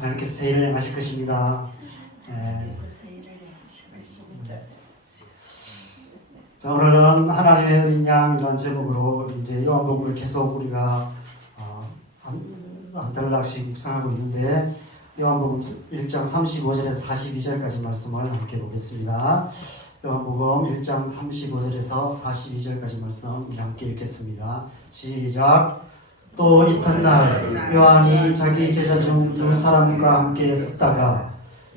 하나님께서 새 일을 행하실 것입니다. 자, 오늘은 하나님의 어린 양이라는 제목으로 이제 요한복음을 계속 우리가 한 달락씩 묵상하고 있는데, 요한복음 1장 35절에서 42절까지 말씀을 함께 보겠습니다. 요한복음 1장 35절에서 42절까지 말씀 우리 함께 읽겠습니다. 시작. 또 이튿날 요한이 자기 제자 중 두 사람과 함께 섰다가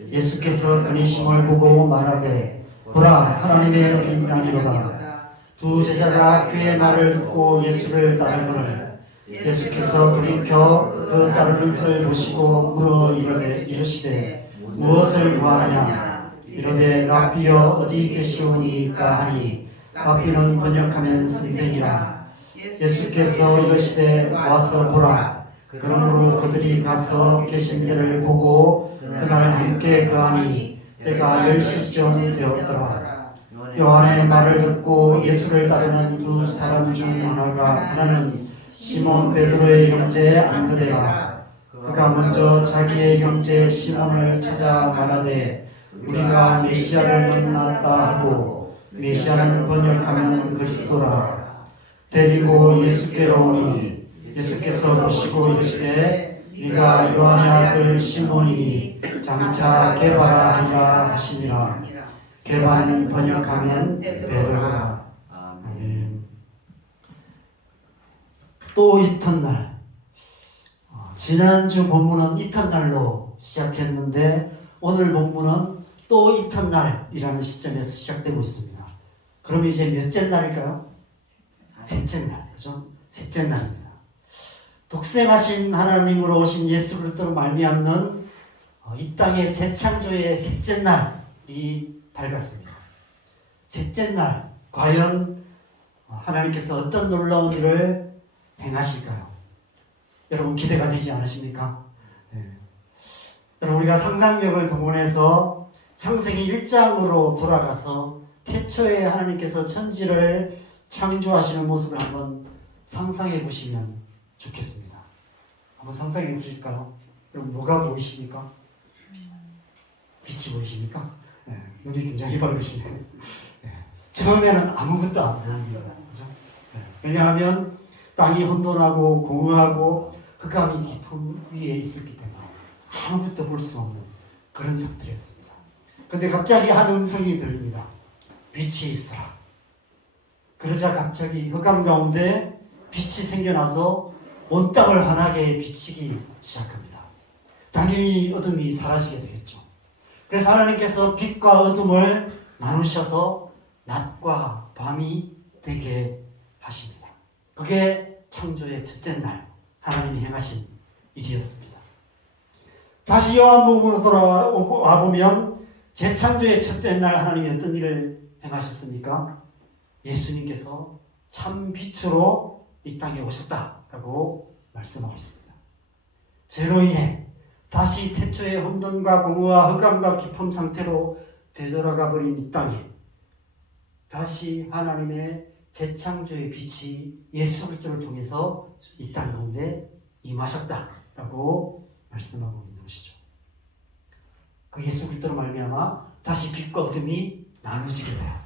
예수께서 그니심을 보고 말하되, 보라, 하나님의 어린 양이로다. 두 제자가 그의 말을 듣고 예수를 따르거늘 예수께서 돌이켜 그 따르는 것을 보시고 물어 이르시되, 무엇을 구하느냐? 이르되, 랍비여 어디 계시오니까 하니, 랍비는 번역하면 선생이라. 예수께서 이르시되, 와서 보라. 그러므로 그들이 가서 계신 데를 보고 그날 함께 거하니 때가 10시쯤 되었더라. 요한의 말을 듣고 예수를 따르는 두 사람 중 하나는 시몬 베드로의 형제 안드레라. 그가 먼저 자기의 형제 시몬을 찾아 말하되, 우리가 메시아를 만났다 하고, 메시아는 번역하면 그리스도라. 데리고 예수께로 오니 예수께서 보시고 이르시되, 네가 요한의 아들 시몬이니 장차 게바라 하리라 하시니라. 게바는 번역하면 베드로라. 아멘. 또 이튿날, 지난주 본문은 이튿날로 시작했는데 오늘 본문은 또 이튿날이라는 시점에서 시작되고 있습니다. 그럼 이제 몇째 날일까요? 셋째 날, 그죠? 셋째 날입니다. 독생하신 하나님으로 오신 예수 그리스도로 말미암는 이 땅의 재창조의 셋째 날이 밝았습니다. 셋째 날, 과연 하나님께서 어떤 놀라운 일을 행하실까요? 여러분 기대가 되지 않으십니까? 네. 여러분, 우리가 상상력을 동원해서 창세기 1장으로 돌아가서 태초에 하나님께서 천지를 창조하시는 모습을 한번 상상해 보시면 좋겠습니다. 한번 상상해 보실까요? 여러분, 뭐가 보이십니까? 빛이 보이십니까? 네, 눈이 굉장히 밝으시네. 네, 처음에는 아무것도 안 보입니다. 그죠? 네, 왜냐하면 땅이 혼돈하고 공허하고 흑암이 깊은 위에 있었기 때문에 아무것도 볼 수 없는 그런 상태였습니다. 그런데 갑자기 한 음성이 들립니다. 빛이 있어라. 그러자 갑자기 흑암 가운데 빛이 생겨나서 온 땅을 환하게 비치기 시작합니다. 당연히 어둠이 사라지게 되겠죠. 그래서 하나님께서 빛과 어둠을 나누셔서 낮과 밤이 되게 하십니다. 그게 창조의 첫째 날 하나님이 행하신 일이었습니다. 다시 요한복음으로 돌아와 보면 재창조의 첫째 날 하나님이 어떤 일을 행하셨습니까? 예수님께서 참 빛으로 이 땅에 오셨다라고 말씀하고 있습니다. 죄로 인해 다시 태초의 혼돈과 공허와 흑암과 깊은 상태로 되돌아가 버린 이 땅에 다시 하나님의 재창조의 빛이 예수 그리스도를 통해서 이 땅 가운데 임하셨다라고 말씀하고 있는 것이죠. 그 예수 그리스도로 말미암아 다시 빛과 어둠이 나누어지게 돼요.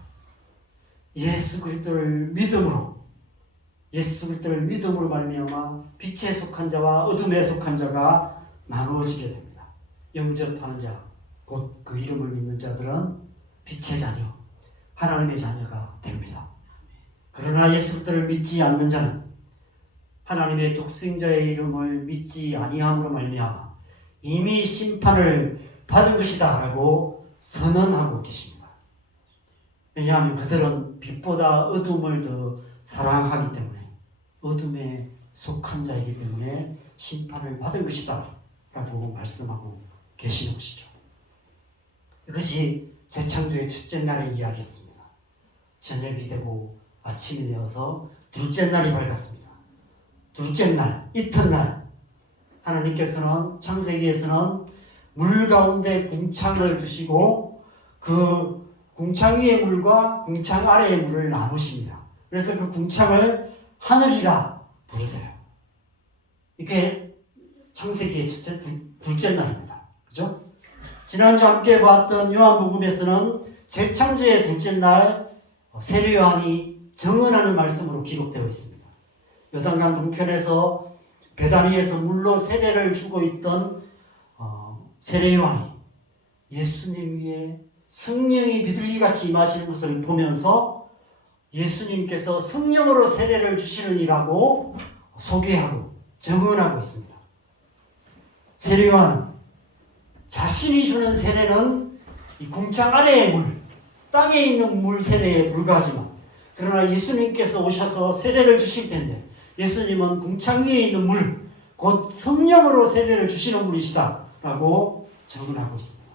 예수 그리스도를 믿음으로 말미암아 빛에 속한 자와 어둠에 속한 자가 나누어지게 됩니다. 영접하는 자, 곧 그 이름을 믿는 자들은 빛의 자녀, 하나님의 자녀가 됩니다. 그러나 예수 그리스도를 믿지 않는 자는 하나님의 독생자의 이름을 믿지 아니함으로 말미암아 이미 심판을 받은 것이다 라고 선언하고 계십니다. 왜냐하면 그들은 빛보다 어둠을 더 사랑하기 때문에, 어둠에 속한 자이기 때문에 심판을 받은 것이다 라고 말씀하고 계시는 것이죠. 이것이 재창조의 첫째 날의 이야기였습니다. 저녁이 되고 아침이 되어서 둘째 날이 밝았습니다. 둘째 날, 이튿날 하나님께서는 창세기에서는 물 가운데 궁창을 두시고 그 궁창 위의 물과 궁창 아래의 물을 나누십니다. 그래서 그 궁창을 하늘이라 부르세요. 이게 창세기의 둘째 날입니다. 그죠? 지난주 함께 봤던 요한복음에서는 재창조의 둘째 날 세례 요한이 정언하는 말씀으로 기록되어 있습니다. 요단강 동편에서 베다니에서 물로 세례를 주고 있던 세례 요한이 예수님 위에 성령이 비둘기같이 임하시는 것을 보면서 예수님께서 성령으로 세례를 주시느니라고 소개하고 증언하고 있습니다. 세례 요한은 자신이 주는 세례는 이 궁창 아래의 물, 땅에 있는 물 세례에 불과하지만, 그러나 예수님께서 오셔서 세례를 주실 텐데 예수님은 궁창 위에 있는 물, 곧 성령으로 세례를 주시는 분이시다라고 증언하고 있습니다.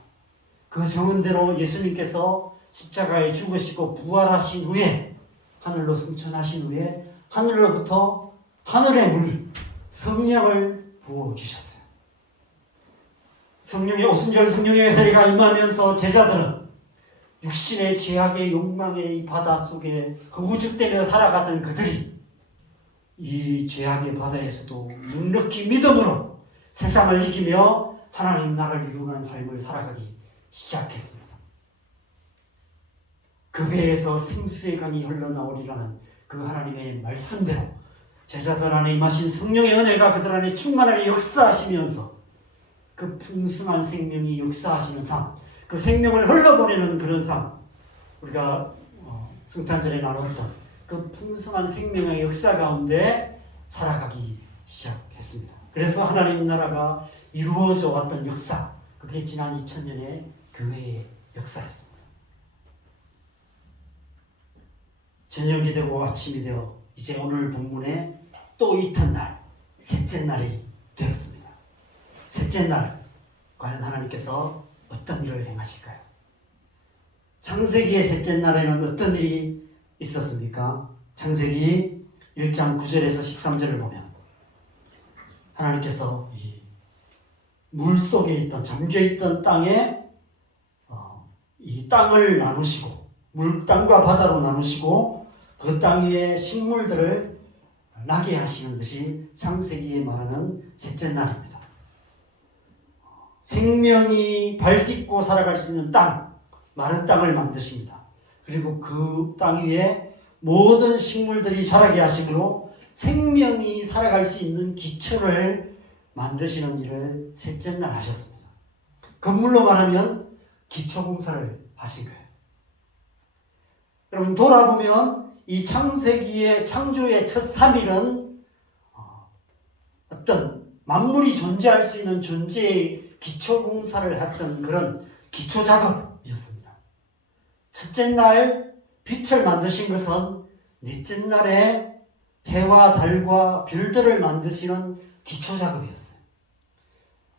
그 증언대로 예수님께서 십자가에 죽으시고 부활하신 후에 하늘로 승천하신 후에 하늘로부터 하늘의 물, 성령을 부어주셨어요. 성령의 오순절 성령의 세례가 임하면서 제자들은 육신의 죄악의 욕망의 이 바다 속에 허우적대며 살아가던 그들이 이 죄악의 바다에서도 묵묵히 믿음으로 세상을 이기며 하나님 나라를 이루는 삶을 살아가기 시작했습니다. 그 배에서 생수의 강이 흘러나오리라는 그 하나님의 말씀대로 제자들 안에 임하신 성령의 은혜가 그들 안에 충만하게 역사하시면서 그 풍성한 생명이 역사하시는 삶, 그 생명을 흘러보내는 그런 삶, 우리가 성탄절에 나눴던 그 풍성한 생명의 역사 가운데 살아가기 시작했습니다. 그래서 하나님 나라가 이루어져 왔던 역사, 그게 지난 2000년의 교회의 역사였습니다. 저녁이 되고 아침이 되어 이제 오늘 본문에 또 이튿날, 셋째 날이 되었습니다. 셋째 날, 과연 하나님께서 어떤 일을 행하실까요? 창세기의 셋째 날에는 어떤 일이 있었습니까? 창세기 1장 9절에서 13절을 보면 하나님께서 이 물 속에 있던, 잠겨있던 땅에 이 땅을 나누시고, 땅과 바다로 나누시고 그 땅 위에 식물들을 나게 하시는 것이 창세기에 말하는 셋째 날입니다. 생명이 발 딛고 살아갈 수 있는 땅, 마른 땅을 만드십니다. 그리고 그 땅 위에 모든 식물들이 자라게 하시므로 생명이 살아갈 수 있는 기초를 만드시는 일을 셋째 날 하셨습니다. 건물로 말하면 기초공사를 하신 거예요. 여러분 돌아보면 이 창세기의 창조의 첫 3일은 어떤 만물이 존재할 수 있는 존재의 기초공사를 했던 그런 기초작업이었습니다. 첫째 날 빛을 만드신 것은 넷째 날에 해와 달과 별들을 만드시는 기초작업이었어요.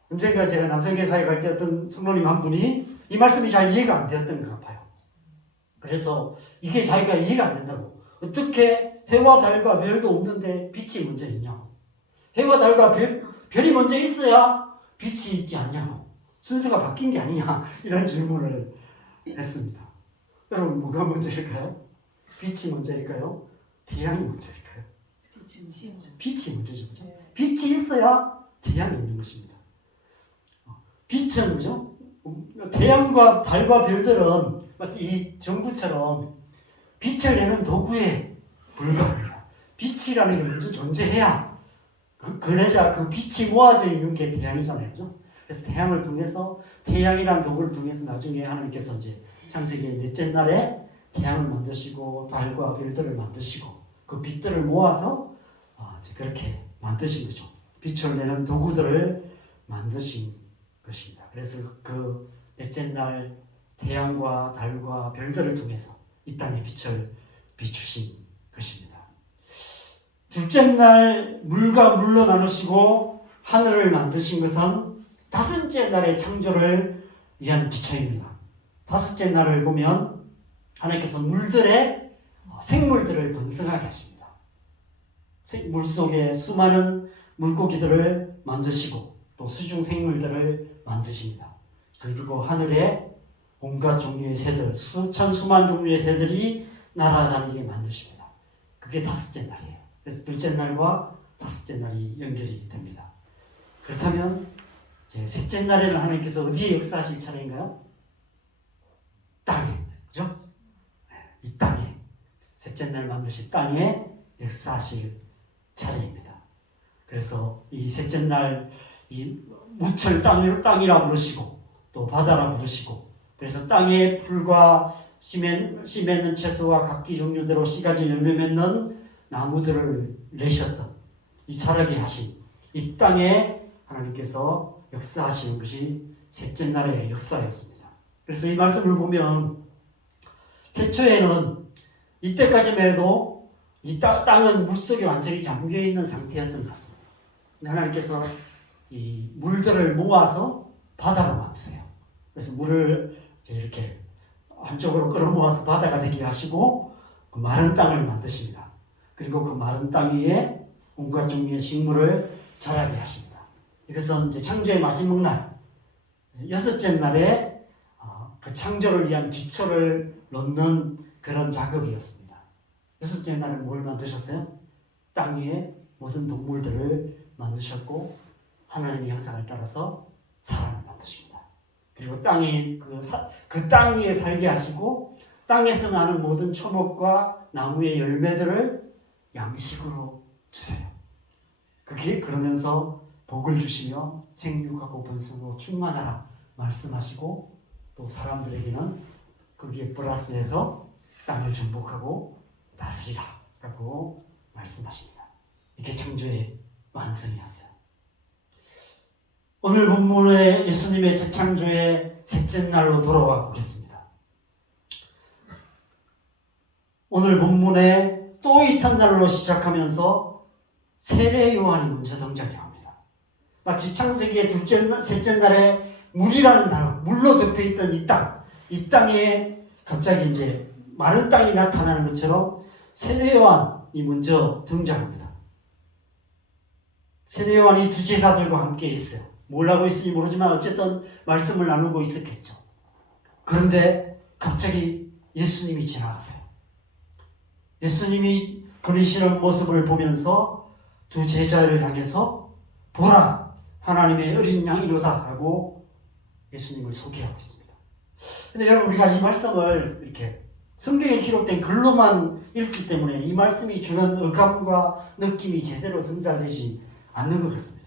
언젠가 제가 남성교사에 갈 때 어떤 성도님 한 분이 이 말씀이 잘 이해가 안 되었던 것 같아요. 그래서 이게 자기가 이해가 안 된다고. 어떻게 해와 달과 별도 없는데 빛이 먼저 있냐고. 해와 달과 별이 먼저 있어야 빛이 있지 않냐고. 순서가 바뀐 게 아니냐. 이런 질문을 했습니다. 여러분 뭐가 먼저일까요? 빛이 먼저일까요? 태양이 먼저일까요? 빛이 먼저죠. 그죠? 빛이 있어야 태양이 있는 것입니다. 빛은 뭐죠? 태양과 달과 별들은 마치 이 정부처럼 빛을 내는 도구에 불과합니다. 빛이라는 게 먼저 존재해야 그래야 그 빛이 모아져 있는 게 태양이잖아요. 그죠? 그래서 태양을 통해서 태양이라는 도구를 통해서 나중에 하나님께서 이제 창세기의 넷째 날에 태양을 만드시고 달과 별들을 만드시고 그 빛들을 모아서 이제 그렇게 만드신 거죠. 빛을 내는 도구들을 만드신 것입니다. 그래서 그 넷째 날 태양과 달과 별들을 통해서 이 땅에 빛을 비추신 것입니다. 둘째 날 물과 물로 나누시고 하늘을 만드신 것은 다섯째 날의 창조를 위한 기초입니다. 다섯째 날을 보면 하나님께서 물들의 생물들을 번성하게 하십니다. 물속에 수많은 물고기들을 만드시고 또 수중 생물들을 만드십니다. 그리고 하늘에 온갖 종류의 새들, 수만 종류의 새들이 날아다니게 만드십니다. 그게 다섯째 날이에요. 그래서 둘째 날과 다섯째 날이 연결이 됩니다. 그렇다면 셋째 날에는 하나님께서 어디에 역사하실 차례인가요? 땅에. 그죠? 이 땅에. 셋째 날 만드신 땅에 역사하실 차례입니다. 그래서 이 셋째 날 이 무철 땅이라 부르시고 또 바다라 부르시고 그래서 땅에 풀과 씨 맺는 채소와 각기 종류대로 씨가지 열매 맺는 나무들을 내셨던 이 자라게 하신 이 땅에 하나님께서 역사하시는 것이 셋째 날의 역사였습니다. 그래서 이 말씀을 보면 태초에는 이때까지만 해도 이 땅은 물속에 완전히 잠겨있는 상태였던 것 같습니다. 하나님께서 이 물들을 모아서 바다로 만드세요. 그래서 물을 이렇게 한쪽으로 끌어모아서 바다가 되게 하시고 그 마른 땅을 만드십니다. 그리고 그 마른 땅 위에 온갖 종류의 식물을 자라게 하십니다. 이것은 이제 창조의 마지막 날, 여섯째 날에 그 창조를 위한 기초를 놓는 그런 작업이었습니다. 여섯째 날에 뭘 만드셨어요? 땅 위에 모든 동물들을 만드셨고 하나님의 형상을 따라서 사람을 만드십니다. 그리고 땅에 그 땅 위에 살게 하시고 땅에서 나는 모든 초목과 나무의 열매들을 양식으로 주세요. 그게 그러면서 복을 주시며 생육하고 번성하고 충만하라 말씀하시고 또 사람들에게는 거기에 플러스해서 땅을 정복하고 다스리라 라고 말씀하십니다. 이게 창조의 완성이었어요. 오늘 본문의 예수님의 재창조의 셋째 날로 돌아와 보겠습니다. 오늘 본문에 또 이튿날로 시작하면서 세례 요한이 먼저 등장해 합니다. 마치 창세기의 셋째 날에 물이라는 단어, 물로 덮여있던 이 땅에 갑자기 이제 마른 땅이 나타나는 것처럼 세례 요한이 먼저 등장합니다. 세례 요한이 두 제자들과 함께 있어요. 뭘 하고 있을지 모르지만 어쨌든 말씀을 나누고 있었겠죠. 그런데 갑자기 예수님이 지나가세요. 예수님이 그리시는 모습을 보면서 두 제자를 향해서 보라 하나님의 어린 양이로다 라고 예수님을 소개하고 있습니다. 근데 여러분 우리가 이 말씀을 이렇게 성경에 기록된 글로만 읽기 때문에 이 말씀이 주는 어감과 느낌이 제대로 전달되지 않는 것 같습니다.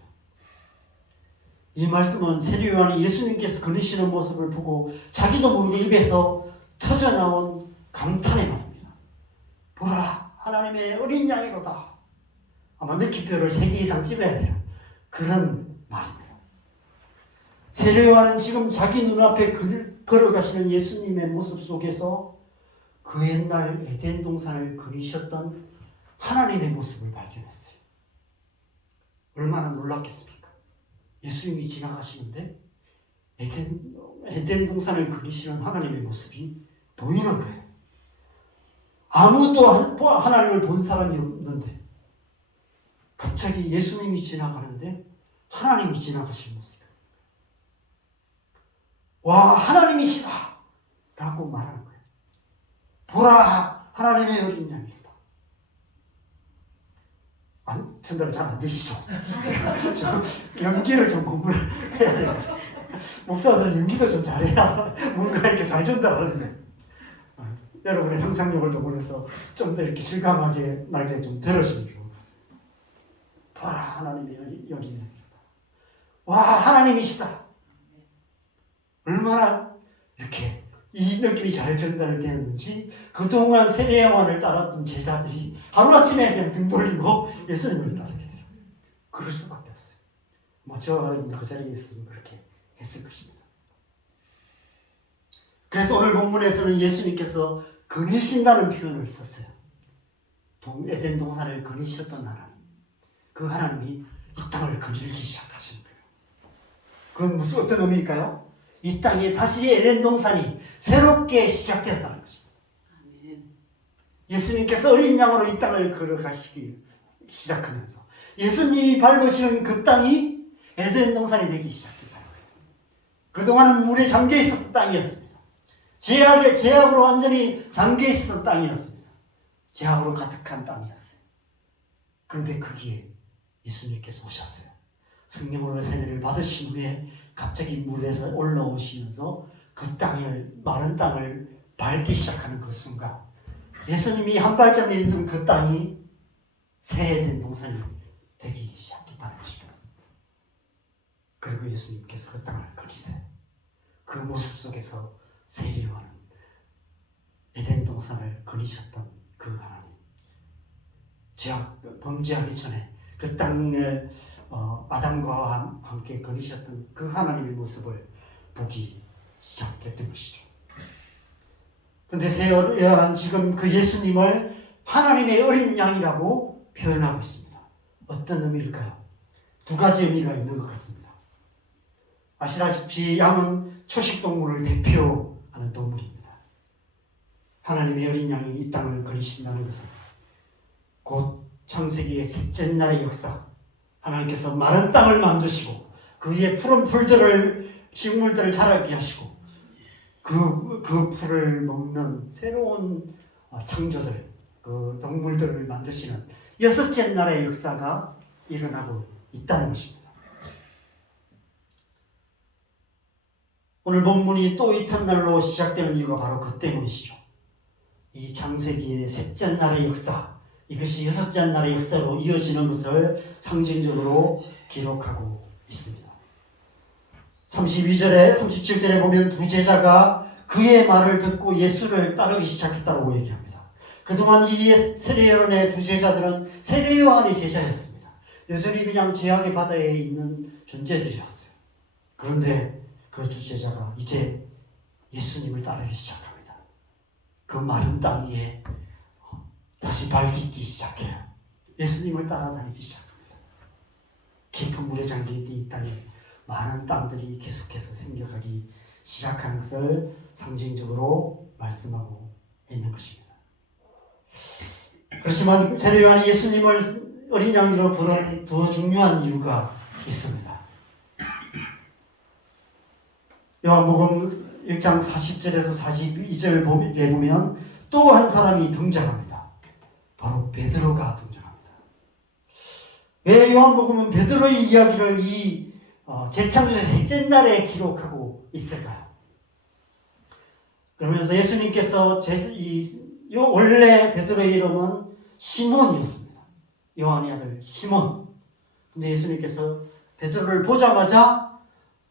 이 말씀은 세례 요한이 예수님께서 그리시는 모습을 보고 자기도 모르게 입에서 터져나온 감탄의 말입니다. 보라 하나님의 어린 양이로다. 아마 느낌표를 3개 이상 찝어야 돼요. 그런 말입니다. 세례 요한은 지금 자기 눈앞에 걸어가시는 예수님의 모습 속에서 그 옛날 에덴 동산을 그리셨던 하나님의 모습을 발견했어요. 얼마나 놀랐겠습니까? 예수님이 지나가시는데 에덴 동산을 그리시는 하나님의 모습이 보이는 거예요. 아무도 하나님을 본 사람이 없는데 갑자기 예수님이 지나가는데 하나님이 지나가실 모습이에요. 와 하나님이시다 라고 말하는 거예요. 보라 하나님의 어린 양이다. 전달 잘 안 되시죠? 저 연기를 좀 공부를 해야 되겠어요. 목사들은 연기도 좀 잘해야 뭔가 이렇게 잘 전달하는데 여러분의 상상력을 좀 보내서 좀 더 이렇게 실감하게 나게 좀 들으시면 좋을 것 같습니다. 보라 하나님의 어린 양이다. 와 하나님이시다. 얼마나 이렇게 이 느낌이 잘 전달되었는지 그동안 세례 요한을 따랐던 제자들이 하루아침에 그냥 등 돌리고 예수님을 따르게 돼요. 그럴 수밖에 없어요. 뭐 저는 그 자리에 있으면 그렇게 했을 것입니다. 그래서 오늘 본문에서는 예수님께서 거니신다는 표현을 썼어요. 에덴 동산을 거니셨던 하나님. 그 하나님이 이 땅을 거닐기 시작하시는 거예요. 그건 무슨 어떤 의미일까요? 이 땅에 다시 에덴 동산이 새롭게 시작되었다는 거죠. 예수님께서 어린 양으로 이 땅을 걸어가시기 시작하면서 예수님이 밟으시는 그 땅이 에덴 동산이 되기 시작했다는 거예요. 그동안은 물에 잠겨 있었던 땅이었습니다. 죄악으로 완전히 잠겨 있었던 땅이었습니다. 죄악으로 가득한 땅이었어요. 그런데 거기에 예수님께서 오셨어요. 성령으로 세례를 받으신 후에 갑자기 물에서 올라오시면서 그 땅을, 마른 땅을 밟기 시작하는 그 순간 예수님이 한 발짝 있는 그 땅이 새 에덴 동산이 되기 시작했다는 것입니다. 그리고 예수님께서 그 땅을 거리세요. 그 모습 속에서 세례 요한은 에덴 동산을 거리셨던 그 하나님, 범죄하기 전에 그 땅을 아담과 함께 거리셨던 그 하나님의 모습을 보기 시작했던 것이죠. 근데 세례 요한은 지금 그 예수님을 하나님의 어린 양이라고 표현하고 있습니다. 어떤 의미일까요? 두 가지 의미가 있는 것 같습니다. 아시다시피 양은 초식동물을 대표하는 동물입니다. 하나님의 어린 양이 이 땅을 거리신다는 것은 곧 창세기의 셋째 날의 역사, 하나님께서 마른 땅을 만드시고 그 위에 푸른 풀들을, 식물들을 자라게 하시고 그 풀을 먹는 새로운 창조들, 그 동물들을 만드시는 여섯째 날의 역사가 일어나고 있다는 것입니다. 오늘 본문이 또 이튿날로 시작되는 이유가 바로 그 때문이시죠. 이 창세기의 셋째 날의 역사, 이것이 여섯째 날의 역사로 이어지는 것을 상징적으로 기록하고 있습니다. 32절에 37절에 보면 두 제자가 그의 말을 듣고 예수를 따르기 시작했다고 얘기합니다. 그동안 이 세례 요한의 두 제자들은 세례 요한의 제자였습니다. 여전히 그냥 죄악의 바다에 있는 존재들이었어요. 그런데 그 두 제자가 이제 예수님을 따르기 시작합니다. 그 마른 땅 위에 다시 발딛기 시작해요. 예수님을 따라다니기 시작합니다. 깊은 물에 잠겨있던 이 땅에 많은 땅들이 계속해서 생겨가기 시작하는 것을 상징적으로 말씀하고 있는 것입니다. 그렇지만 세례 요한이 예수님을 어린 양으로 부른 더 중요한 이유가 있습니다. 요한복음 1장 40절에서 42절에 보면 또 한 사람이 등장합니다. 바로 베드로가 등장합니다. 왜 요한복음은 베드로의 이야기를 이 재창조의 셋째 날에 기록하고 있을까요? 그러면서 예수님께서 원래 베드로의 이름은 시몬이었습니다. 요한의 아들 시몬. 근데 예수님께서 베드로를 보자마자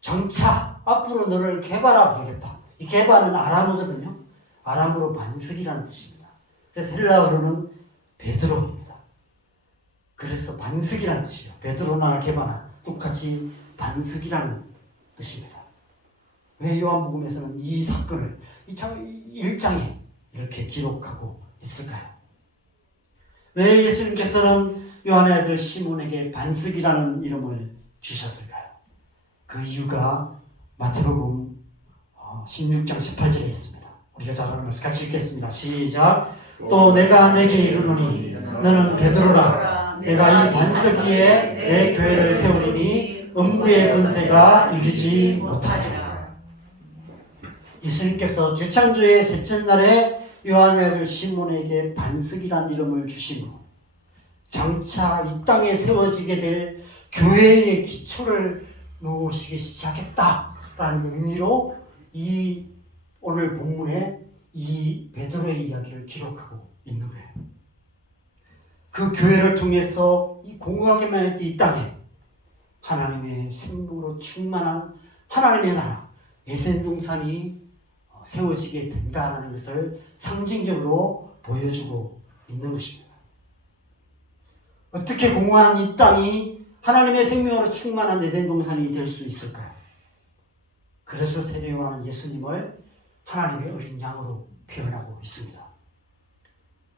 장차 앞으로 너를 게바라 부르겠다. 이 게바는 아람어거든요. 아람어로 반석이라는 뜻입니다. 그래서 헬라어로는 베드로입니다. 그래서 반석이라는 뜻이에요. 베드로나 게바나 똑같이 반석이라는 뜻입니다. 왜 요한복음에서는 이 사건을 이 1장에 이렇게 기록하고 있을까요? 왜 예수님께서는 요한의 아들 시몬에게 반석이라는 이름을 주셨을까요? 그 이유가 마태복음 16장 18절에 있습니다. 우리가 잘 아는 말씀 같이 읽겠습니다. 시작. 또 내가 내게 이르노니 너는 베드로라. 내가 이 반석 위에 내 교회를 세우리니 음부의 권세가 이기지 못하리라. 예수님께서 재창조의 셋째 날에 요한의 아들 시몬에게 반석이라는 이름을 주심으로 장차 이 땅에 세워지게 될 교회의 기초를 놓으시기 시작했다라는 의미로 이 오늘 본문에 이 베드로의 이야기를 기록하고 있는 거예요. 그 교회를 통해서 이 공허하게만 했던 이 땅에 하나님의 생명으로 충만한 하나님의 나라 에덴 동산이 세워지게 된다는 것을 상징적으로 보여주고 있는 것입니다. 어떻게 공허한 이 땅이 하나님의 생명으로 충만한 에덴 동산이 될 수 있을까요? 그래서 세례 요한은 예수님을 하나님의 어린 양으로 표현하고 있습니다.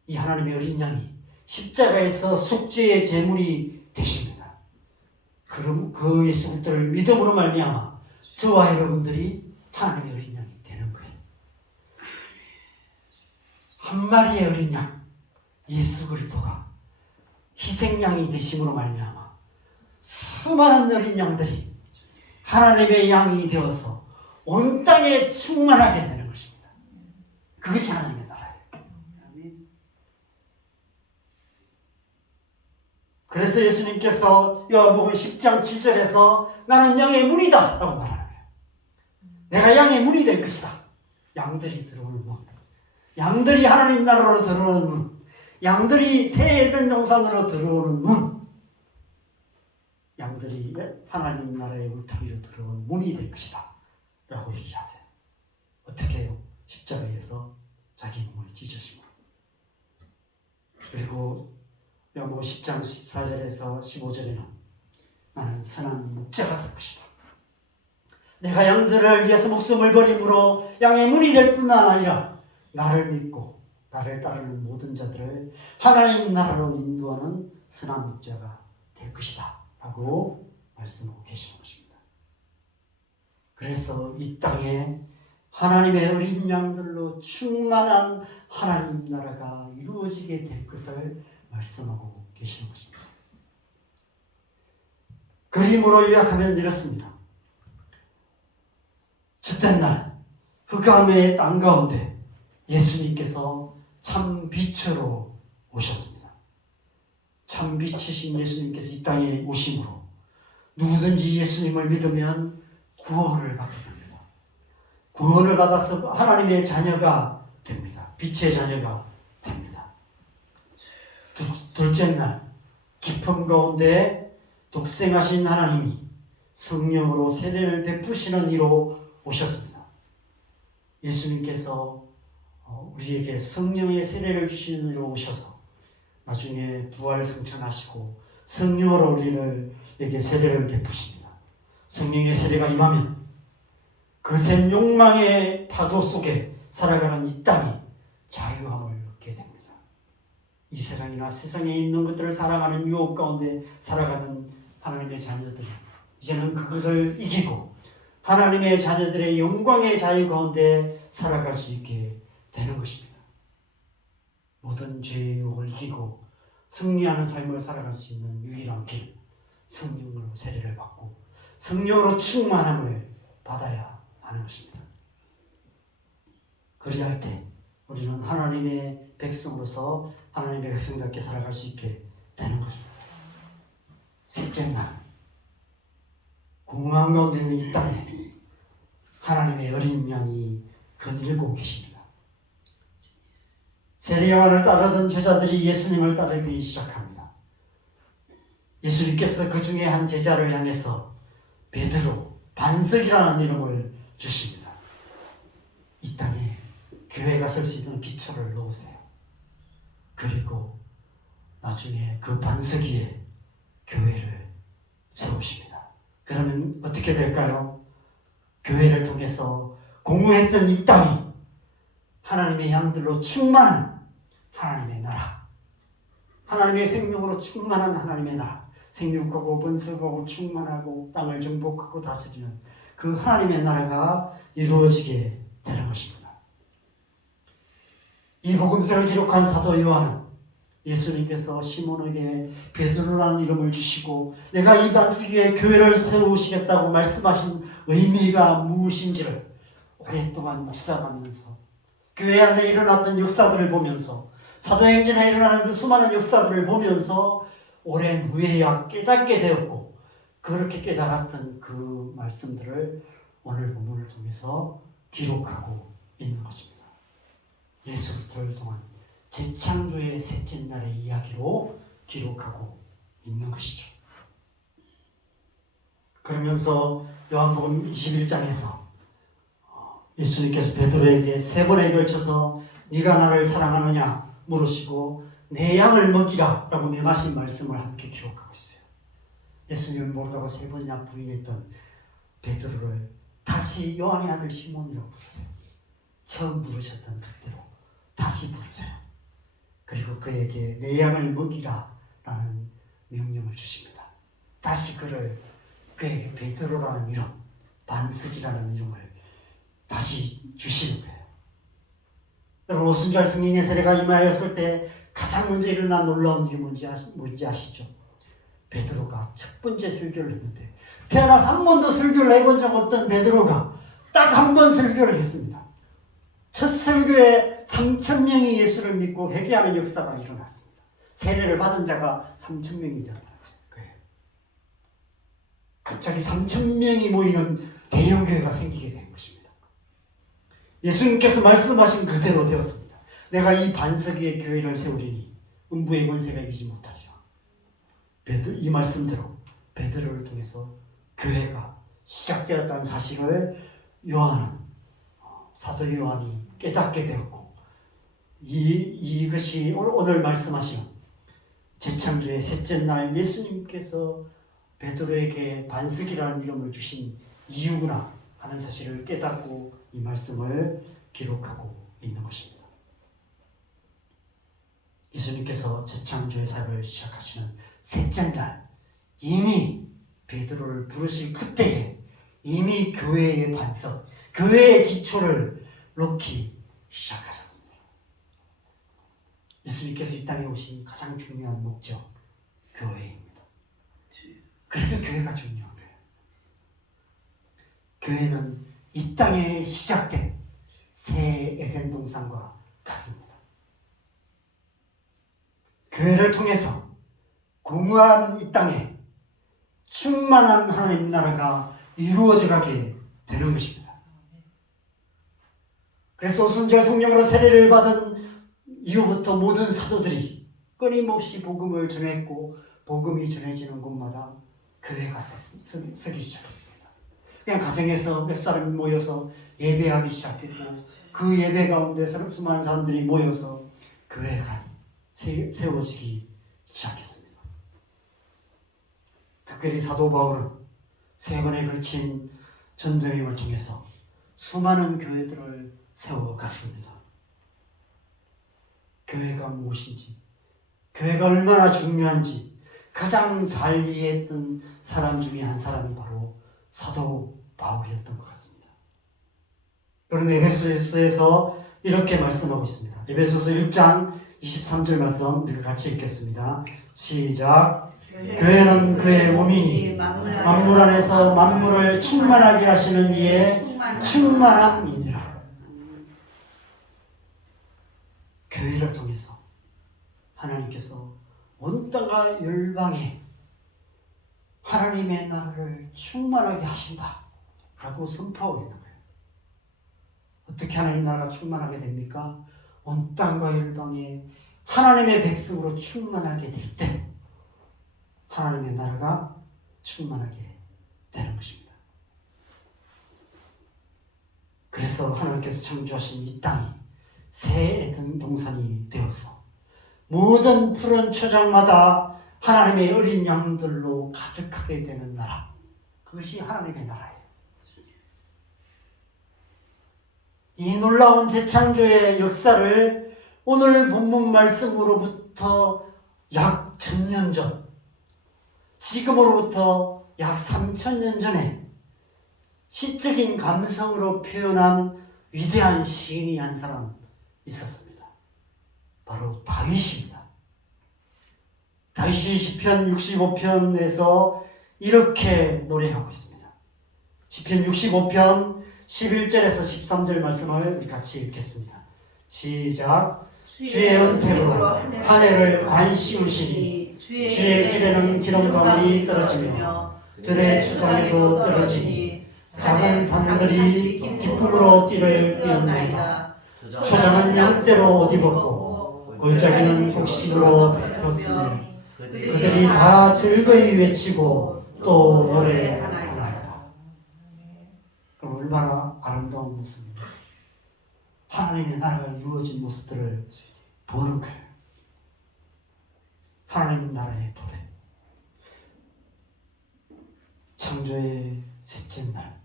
이 하나님의 어린 양이 십자가에서 속죄의 제물이 되십니다. 그럼 그 예수 그리스도를 믿음으로 말미암아 저와 여러분들이 하나님의 어린 양이 되는 거예요. 한 마리의 어린 양 예수 그리스도가 희생양이 되심으로 말미암아 수많은 어린 양들이 하나님의 양이 되어서 온 땅에 충만하게 되는 것입니다. 그것이 하나님의 나라예요. 그래서 예수님께서 요한복음 10장 7절에서 나는 양의 문이다 라고 말하는 거예요. 내가 양의 문이 될 것이다. 양들이 들어오는 문, 양들이 하나님 나라로 들어오는 문, 양들이 새 에덴 동산으로 들어오는 문, 양들이 하나님 나라의 울타리로 들어오는 문이 될 것이다 라고 얘기하세요. 어떻게 해요? 십자가에서 자기 몸을 찢으심으로. 그리고 요한복음 10장 14절에서 15절에는 나는 선한 목자가 될 것이다. 내가 양들을 위해서 목숨을 버림으로 양의 문이 될 뿐만 아니라 나를 믿고 나를 따르는 모든 자들을 하나님 나라로 인도하는 선한 목자가 될 것이다 라고 말씀하고 계시는 것입니다. 그래서 이 땅에 하나님의 어린 양들로 충만한 하나님 나라가 이루어지게 될 것을 말씀하고 계시는 것입니다. 그림으로 요약하면 이렇습니다. 첫째 날 흑암의 땅 가운데 예수님께서 참 빛으로 오셨습니다. 참 빛이신 예수님께서 이 땅에 오심으로 누구든지 예수님을 믿으면 구원을 받게 됩니다. 구원을 받아서 하나님의 자녀가 됩니다. 빛의 자녀가 됩니다. 둘째 날 깊음 가운데 독생하신 하나님이 성령으로 세례를 베푸시는 이로 오셨습니다. 예수님께서 우리에게 성령의 세례를 주시는 이로 오셔서 나중에 부활 승천하시고 성령으로 우리에게 세례를 베푸십니다. 성령의 세례가 임하면 거센 욕망의 파도 속에 살아가는 이 땅이 자유함을 얻게 됩니다. 이 세상이나 세상에 있는 것들을 사랑하는 유혹 가운데 살아가던 하나님의 자녀들이 이제는 그것을 이기고 하나님의 자녀들의 영광의 자유 가운데 살아갈 수 있게 되는 것입니다. 모든 죄의 유혹을 이기고 승리하는 삶을 살아갈 수 있는 유일한 길, 성령으로 세례를 받고 성령으로 충만함을 받아야 하는 것입니다. 그리할 때 우리는 하나님의 백성으로서 하나님의 백성답게 살아갈 수 있게 되는 것입니다. 셋째 날 공허한 가운데 있는 이 땅에 하나님의 어린 양이 거닐고 계십니다. 세례 요한을 따르던 제자들이 예수님을 따르기 시작합니다. 예수님께서 그 중에 한 제자를 향해서 베드로, 반석이라는 이름을 주십니다. 이 땅에 교회가 설 수 있는 기초를 놓으세요. 그리고 나중에 그 반석 위에 교회를 세우십니다. 그러면 어떻게 될까요? 교회를 통해서 공허했던 이 땅이 하나님의 양들로 충만한 하나님의 나라, 하나님의 생명으로 충만한 하나님의 나라, 생육하고 번성하고 충만하고 땅을 정복하고 다스리는 그 하나님의 나라가 이루어지게 되는 것입니다. 이 복음서를 기록한 사도 요한은 예수님께서 시몬에게 베드로라는 이름을 주시고 내가 이 반석 위에 교회를 세우시겠다고 말씀하신 의미가 무엇인지를 오랫동안 묵상하면서 교회 안에 일어났던 역사들을 보면서 사도행전에 일어나는 그 수많은 역사들을 보면서 오랜 후에야 깨닫게 되었고 그렇게 깨달았던 그 말씀들을 오늘 본문을 통해서 기록하고 있는 것입니다. 예수부터 동안 재창조의 셋째 날의 이야기로 기록하고 있는 것이죠. 그러면서 요한복음 21장에서 예수님께서 베드로에게 세 번에 걸쳐서 네가 나를 사랑하느냐 물으시고 내 양을 먹이라 라고 명하신 말씀을 함께 기록하고 있어요. 예수님을 모르다고 세 번이나 부인했던 베드로를 다시 요한의 아들 시몬이라고 부르세요. 처음 부르셨던 그대로 다시 부르세요. 그리고 그에게 내 양을 먹이라 라는 명령을 주십니다. 다시 그에게 베드로라는 이름, 반석이라는 이름을 다시 주시는 거예요. 여러분, 오순절 성령의 세례가 임하였을 때 가장 먼저 일어난 놀라운 일이 뭔지 아시죠? 베드로가 첫 번째 설교를 했는데 태어나서 한 번도 설교를 해본 적 없던 베드로가 딱 한 번 설교를 했습니다. 첫 설교에 3,000명이 예수를 믿고 회개하는 역사가 일어났습니다. 세례를 받은 자가 3,000명이 되었다는 거예요. 갑자기 3,000명이 모이는 대형 교회가 생기게 된 것입니다. 예수님께서 말씀하신 그대로 되었습니다. 내가 이 반석 위에 교회를 세우리니 음부의 권세가 이기지 못하리라. 이 말씀대로 베드로를 통해서 교회가 시작되었다는 사실을 사도 요한이 깨닫게 되었고, 이것이 오늘 말씀하신 재창조의 셋째 날 예수님께서 베드로에게 반석이라는 이름을 주신 이유구나 하는 사실을 깨닫고 이 말씀을 기록하고 있는 것입니다. 예수님께서 재창조의 사역을 시작하시는 셋째 날, 이미 베드로를 부르실 그때에 이미 교회의 반석, 교회의 기초를 놓기 시작하셨습니다. 예수님께서 이 땅에 오신 가장 중요한 목적, 교회입니다. 그래서 교회가 중요한 거예요. 교회는 이 땅에 시작된 새 에덴 동산과 같습니다. 교회를 통해서 공허한 이 땅에 충만한 하나님 나라가 이루어져 가게 되는 것입니다. 그래서 오순절 성령으로 세례를 받은 이후부터 모든 사도들이 끊임없이 복음을 전했고, 복음이 전해지는 곳마다 교회가 서기 시작했습니다. 그냥 가정에서 몇 사람이 모여서 예배하기 시작했고, 그 예배 가운데 수많은 사람들이 모여서 교회가 세워지기 시작했습니다. 특별히 사도 바울은 3번에 걸친 전도여행을 통해서 수많은 교회들을 세워갔습니다. 교회가 무엇인지, 교회가 얼마나 중요한지 가장 잘 이해했던 사람 중에 한 사람이 바로 사도 바울이었던 것 같습니다. 그런 에베소서에서 이렇게 말씀하고 있습니다. 에베소서 1장 23절 말씀 우리가 같이 읽겠습니다. 시작. 교회는 그의 몸이니 만물 안에서 만물을 충만하게 하시는 이의 충만함이니라. 교회를 통해서 하나님께서 온 땅과 열방에 하나님의 나라를 충만하게 하신다 라고 선포하고 있는 거예요. 어떻게 하나님 나라가 충만하게 됩니까? 온 땅과 열방에 하나님의 백성으로 충만하게 될 때 하나님의 나라가 충만하게 되는 것입니다. 그래서 하나님께서 창조하신 이 땅이 새 에덴 동산이 되어서 모든 푸른 초장마다 하나님의 어린 양들로 가득하게 되는 나라, 그것이 하나님의 나라예요. 이 놀라운 재창조의 역사를 오늘 본문 말씀으로부터 약 1000년 전, 지금으로부터 약 3000년 전에 시적인 감성으로 표현한 위대한 시인이 한 사람 있었습니다. 바로 다윗입니다. 다윗이 시편 65편에서 이렇게 노래하고 있습니다. 시편 65편 11절에서 13절 말씀을 우리 같이 읽겠습니다. 시작. 주의 은택으로 한 해를 관시우시니 주의 길에는 기름과 물이 떨어지며 들의 추장에도 떨어지니 작은 산들이 기쁨으로 띠를 띄었나이다. 초장은 양떼로 옷 입었고 골짜기는 곡식으로 덮였으며 그들이 다 즐거이 외치고 또 노래하나이다. 그럼 얼마나 아름다운 모습입니다. 하나님의 나라가 이루어진 모습들을 보는 거예요. 하나님 나라의 도래. 창조의 셋째 날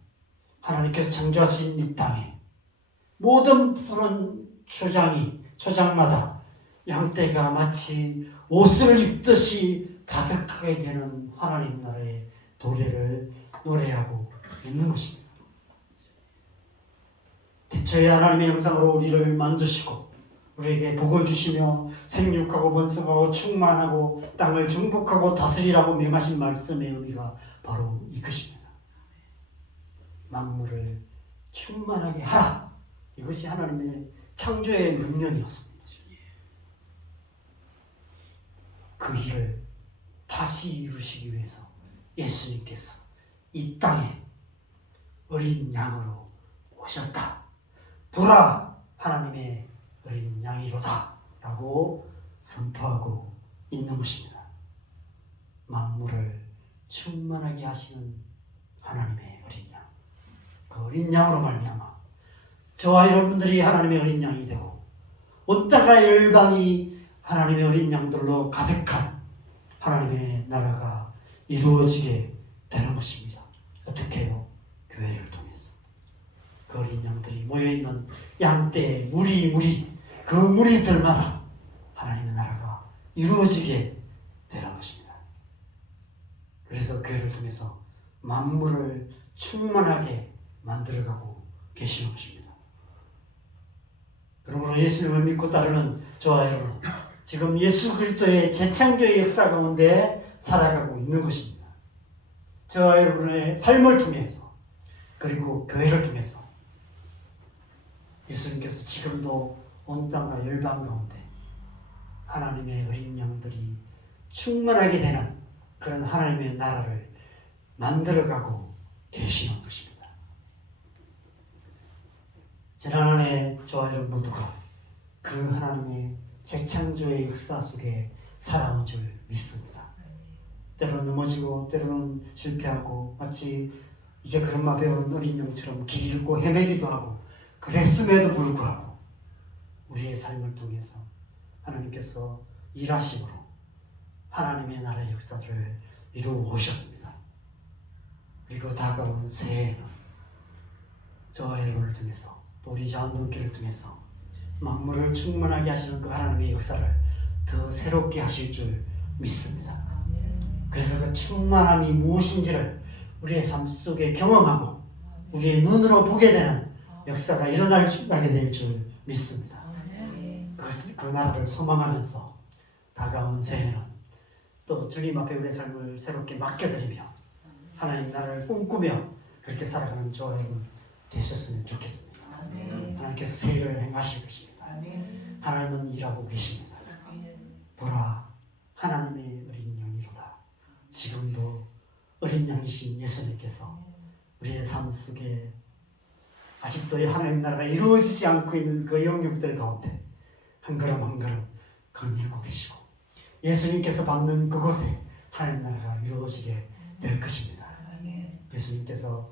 하나님께서 창조하신 이 땅에 모든 푸른 초장마다 양떼가 마치 옷을 입듯이 가득하게 되는 하나님 나라의 도래를 노래하고 있는 것입니다. 대처의 하나님의 형상으로 우리를 만드시고 우리에게 복을 주시며 생육하고 번성하고 충만하고 땅을 정복하고 다스리라고 명하신 말씀의 의미가 바로 이것입니다. 만물을 충만하게 하라. 이것이 하나님의 창조의 명령이었습니다. 그 일을 다시 이루시기 위해서 예수님께서 이 땅에 어린 양으로 오셨다. 보라, 하나님의 어린 양이로다 라고 선포하고 있는 것입니다. 만물을 충만하게 하시는 하나님의 어린 양, 그 어린 양으로 말미암아 저와 여러분들이 하나님의 어린 양이 되고 온 땅과 열방이 하나님의 어린 양들로 가득한 하나님의 나라가 이루어지게 되는 것입니다. 어떻게 해요? 교회를 통해서. 그 어린 양들이 모여있는 양떼의 무리 그 무리들마다 하나님의 나라가 이루어지게 되는 것입니다. 그래서 교회를 통해서 만물을 충만하게 만들어가고 계시는 것입니다. 그러므로 예수님을 믿고 따르는 저와 여러분은 지금 예수 그리스도의 재창조의 역사 가운데 살아가고 있는 것입니다. 저와 여러분의 삶을 통해서 그리고 교회를 통해서 예수님께서 지금도 온 땅과 열방 가운데 하나님의 어린 양들이 충만하게 되는 그런 하나님의 나라를 만들어가고 계시는 것입니다. 지난 한 해 저와 여러분 모두가 그 하나님의 재창조의 역사 속에 살아온 줄 믿습니다. 때로는 넘어지고 때로는 실패하고 마치 이제 그런마 배우는 어린 영처럼 길 잃고 헤매기도 하고 그랬음에도 불구하고 우리의 삶을 통해서 하나님께서 일하심으로 하나님의 나라의 역사를 이루어 오셨습니다. 그리고 다가온 새해에는 저와 여러분을 통해서 또 우리 자원동교를 통해서 만물을 충만하게 하시는 그 하나님의 역사를 더 새롭게 하실 줄 믿습니다. 그래서 그 충만함이 무엇인지를 우리의 삶 속에 경험하고 우리의 눈으로 보게 되는 역사가 일어나게 될 줄 믿습니다. 그 나라를 소망하면서 다가온 새해는 또 주님 앞에 우리의 삶을 새롭게 맡겨드리며 하나님 나라를 꿈꾸며 그렇게 살아가는 저와 여러분 되셨으면 좋겠습니다. 하나님께서 새해를 행하실 것입니다. 하나님은 일하고 계십니다. 보라, 하나님의 어린 양이로다. 지금도 어린 양이신 예수님께서 우리의 삶 속에 아직도 하나님 나라가 이루어지지 않고 있는 그 영역들 가운데 한 걸음 한 걸음 거닐고 계시고 예수님께서 밟는 그곳에 하나님 나라가 이루어지게 될 것입니다. 예수님께서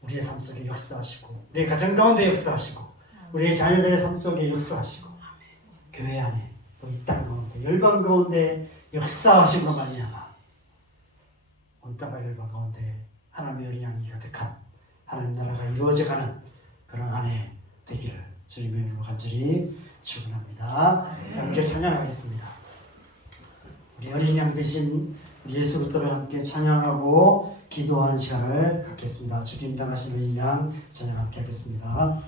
우리의 삶 속에 역사하시고 우리의 가정 가운데 역사하시고 우리의 자녀들의 삶 속에 역사하시고 교회 안에 또 이 땅 가운데 열방 가운데 역사하시고 말미암아 온 땅과 열방 가운데 하나님의 어린 양이 가득한 하나님 나라가 이루어져가는 그런 한 해 되기를 주님의 이름으로 간절히 축원합니다. 함께 찬양하겠습니다. 우리 어린 양 되신 우리 예수 그리스도를 함께 찬양하고 기도하는 시간을 갖겠습니다. 주님 당하신 어린 양 찬양 함께 하겠습니다.